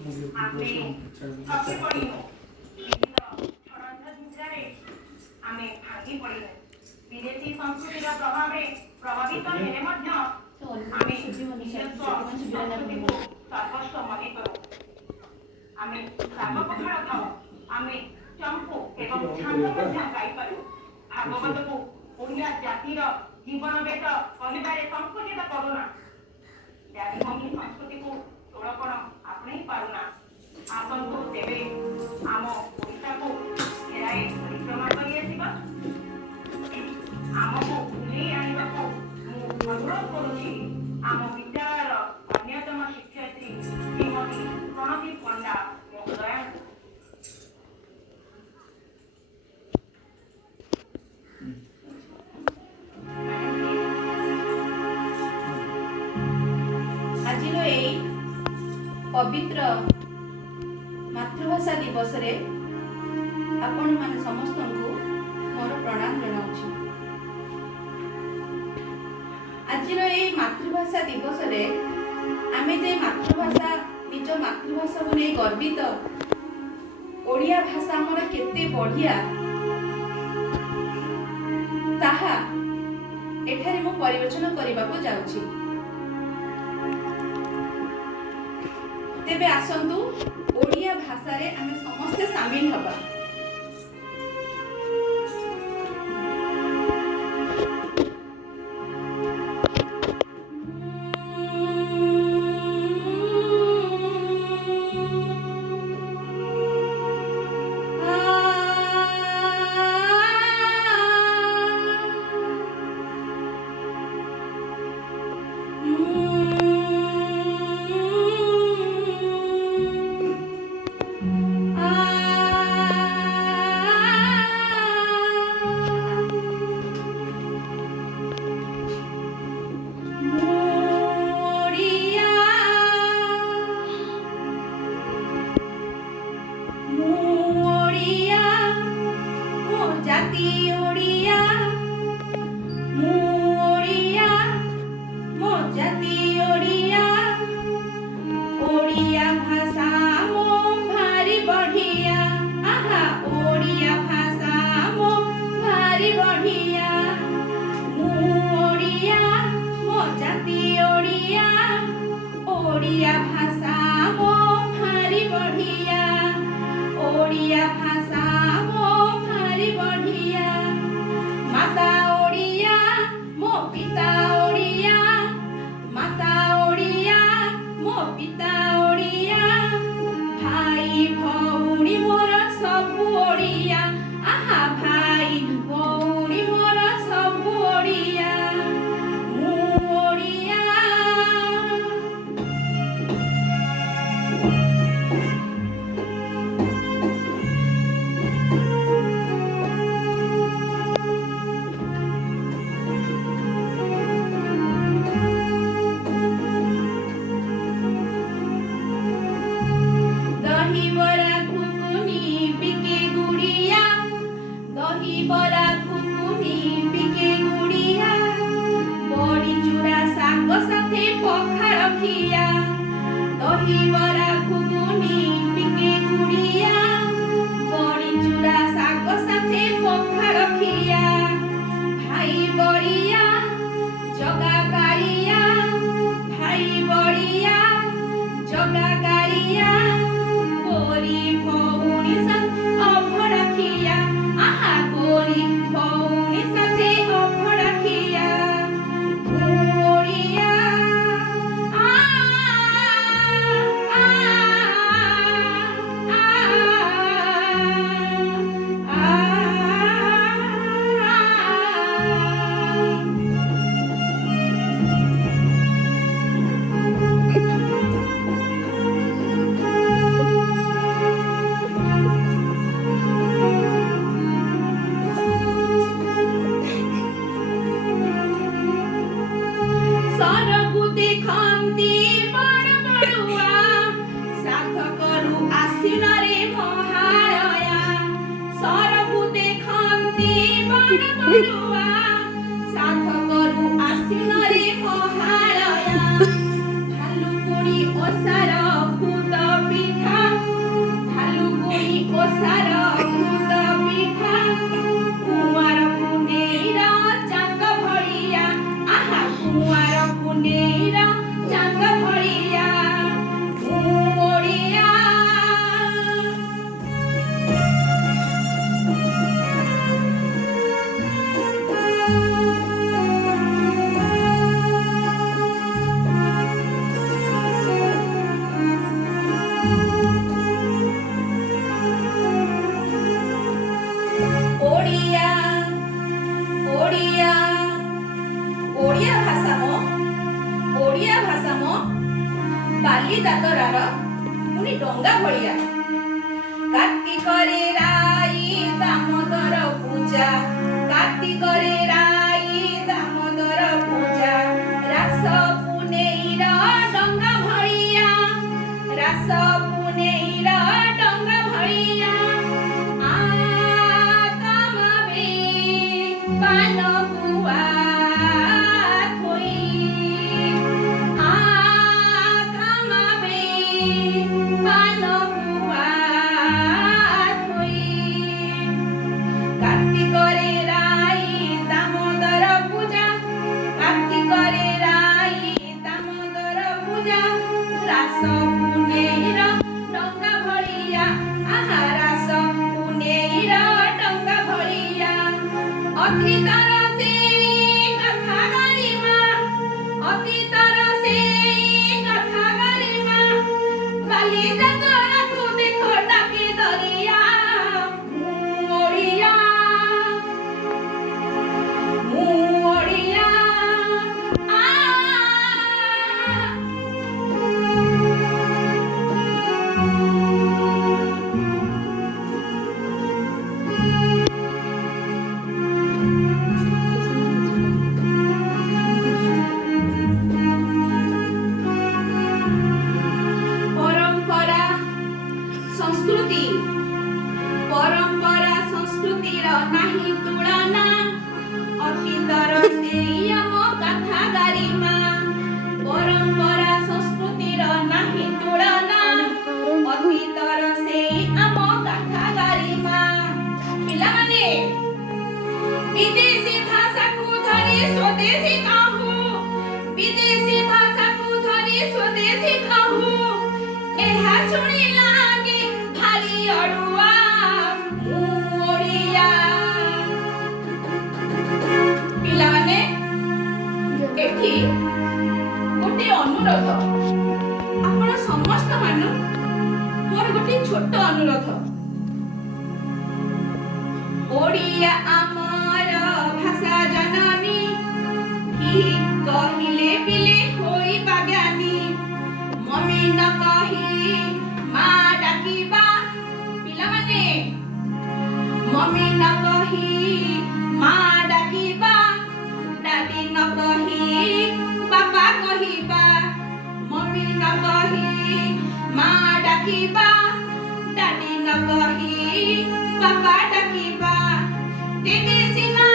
ଆମେ ଥକି ପଡ଼ିନୁ, ବିବିଧ ଷଡ଼ଯନ୍ତ୍ର ଝିଞ୍ଜାରେ ଆମେ ଭାଙ୍ଗି ପଡ଼ିନୁ। ବିଦେଶୀ ସଂସ୍କୃତିର ପ୍ରଭାବରେ ପ୍ରଭାବିତ ହେଲେ ମଧ୍ୟ ଆମେ ନିଜସ୍ୱ ସଂସ୍କୃତିକୁ ସର୍ବସ୍ୱ ମନେ କରୁ। ଆମେ ଶାଗ ପଖାଳ ଖାଉ, ଆମେ ଚମ୍ପୁ ଏବଂ ଛାଞ୍ଚ ମଧ୍ୟ ଗାଇପାରୁ। ଭାଗବତକୁ ଓଡ଼ିଆ ଜାତିର ଜୀବନ ବେଦ କହିବାରେ ସଂକୁଚିତ କରୁନା। ବ୍ୟାଧିଭଙ୍ଗୀ ସଂସ୍କୃତିକୁ ତୋଳପଣ ଆପଣେଇ ପାରୁନା। ଆସନ୍ତୁ ତେବେ ଆମ ଓଡ଼ିଶାକୁ ଫେରାଏ ପରିକ୍ରମା କରି ଆସିବା। ଆମକୁ ବୁଲେଇ ଆଣିବାକୁ ମୁଁ ଅନୁରୋଧ କରୁଛି ଆମ ବିଦ୍ୟାଳୟର ଅନ୍ୟତମ ଶିକ୍ଷୟିତ୍ରୀ ଶ୍ରୀମତୀ ପ୍ରଣତି ପଣ୍ଡା ମହୋଦୟାଙ୍କୁ। ଆଜିର ଏଇ ପବିତ୍ର ମାତୃଭାଷା ଦିବସରେ ଆପଣମାନେ ସମସ୍ତଙ୍କୁ ମୋର ପ୍ରଣାମ ଜଣାଉଛି। ଆଜିର ଏଇ ମାତୃଭାଷା ଦିବସରେ ଆମେ ଯେ ମାତୃଭାଷା ନିଜ ମାତୃଭାଷାକୁ ନେଇ ଗର୍ବିତ, ଓଡ଼ିଆ ଭାଷା ଆମର କେତେ ବଢ଼ିଆ ତାହା ଏଠାରେ ମୁଁ ପରିବେଷଣ କରିବାକୁ ଯାଉଛି। ତେବେ ଆସନ୍ତୁ ଓଡ଼ିଆ ଭାଷାରେ ଆମେ ସମସ୍ତେ ସାମିଲ ହେବା। ଓଡ଼ିଆ ଭାଷା ମୋ ଭାରି ବଢ଼ିଆ, ଓଡ଼ିଆ ଭାଷା ମୋ ଭାରି ବଢ଼ିଆ। ମାତା ଓଡ଼ିଆ ମୋ ପିତା ଓଡ଼ିଆ, ମାତା ଓଡ଼ିଆ ମୋ ପିତା ଓଡ଼ିଆ। ଭାଇ ଭଉଣୀ ମୋର ସବୁ ଓଡ଼ିଆ, ଆହା ଭାଇ ଭଉଣୀ ମୋର ସବୁ ଓଡ଼ିଆ। ମୁଁ ଓଡ଼ିଆ। ଦହିବରା ଘୁଗୁନି ବିକେ ଗୁଡ଼ିଆ, ଦହିବରା ଘୁଗୁନି ବିକେ ଗୁଡ଼ିଆ। ବଡ଼ି ଚୁରା ଶାଗ ସାଥେ ପଖାଳ ଖିଆ, ଦହିବରା ଘୁଗୁନି ବିକେ ଗୁଡ଼ିଆ। ବଡ଼ି ଚୁରା ଶାଗ ସାଥେ ପଖାଳ ଖିଆ। ଭାଇ ବଡ଼ିଆ ଜଗା କାଳିଆ, ଭାଇ ବଡ଼ିଆ ଜଗା କାଳିଆ। ଗୋରି ଭଉଣୀ ସାଥେ ଅଭଡ଼ା ଖିଆ, ଆହା ଗୋରି ଭଉଣୀ ସାଥେ ଅଭଡ଼ା ଖିଆ। ମୁଁ ଓଡ଼ିଆ। ଯାତରାର ପୁଣି ଡଙ୍ଗା ଭଳିଆ। କାର୍ତ୍ତିକରେ ରାଇ ଦାମୋଦର ପୂଜା, କାର୍ତ୍ତିକରେ ରାଇ ଦାମୋଦର ପୂଜା, ରାସ ପୁନେଇର ଡଙ୍ଗା ଭଳିଆ, ରାସ ପୁନେଇର ଡଙ୍ଗା ଭଳିଆ। ଆ ତମେ ପାନ ଗୁଆ ଥୋଇ, ଆ ତମେ ପାନ ଗୁଆ ଥୋଇ। କାର୍ତ୍ତିକରେ ରାଇ ଦାମୋଦର ପୂଜା, କାର୍ତ୍ତିକରେ ରାଇ ଦାମୋଦର ପୂଜା, ରାସ ପୁନେଇର ଡଙ୍ଗା ଭଳିଆ, ଆହା ରାସ ପୁନେଇର ଡଙ୍ଗା ଭଳିଆ। ଅତୀତର ସେଇ କଥା ଗରିମା, ଅତୀତର ସେଇ କଥା ଗରିମା, ବାଲିଯାତ୍ରାକୁ ଦେଖ ଡାକେ ଦରିଆ। ମୁଁ ଓଡ଼ିଆ, ମୁଁ ଓଡ଼ିଆ, ଆ ପରମ୍ପରା ସଂସ୍କୃତି, ପରମ୍ପରା ସଂସ୍କୃତିର ନାହିଁ ତୁଳନା, ଅତୀତର ସେଇ ଆମ କଥା ଗାରିମା। ପରମ୍ପରା ସଂସ୍କୃତିର ନାହିଁ ତୁଳନା, ଅତୀତର ସେଇ ଆମ କଥା ଗାରିମା। ପିଲାମାନେ ବିଦେଶୀ ଭାଷାକୁ ଧରି ସ୍ୱଦେଶୀ କହୁ, ବିଦେଶୀ ଭାଷାକୁ ଧରି ସ୍ୱଦେଶୀ କହୁ, ଏହା ଶୁଣି ଲାଗେ ଭାରି ଅଡୁଆ। ମୁଁ ଓଡ଼ିଆ। ପିଲାମାନେ ଏଠି ଗୋଟେ ଅନୁରୋଧ, ଆପଣ ସମସ୍ତ ମାନଙ୍କୁ ମୋର ଗୋଟେ ଛୋଟ ଅନୁରୋଧ। ଓଡ଼ିଆ ଆମର ଭାଷା ଜନନୀ, ଠିକ୍ କହିଲେ ପିଲେ ହୋଇବା ଜ୍ଞାନୀ। ମମି ନ କହି ମା ଡାକିବା, ପିଲାମାନେ ମମି ନ କହି ମା ଡାକିବା, ଡାଡି ନ କହି ବାପା କହିବା। ମମି ନ କହି ମା ଡାକିବା, ଡାଡି ନ କହି ବାପା ଡାକିବା। ତେବେ ସିନା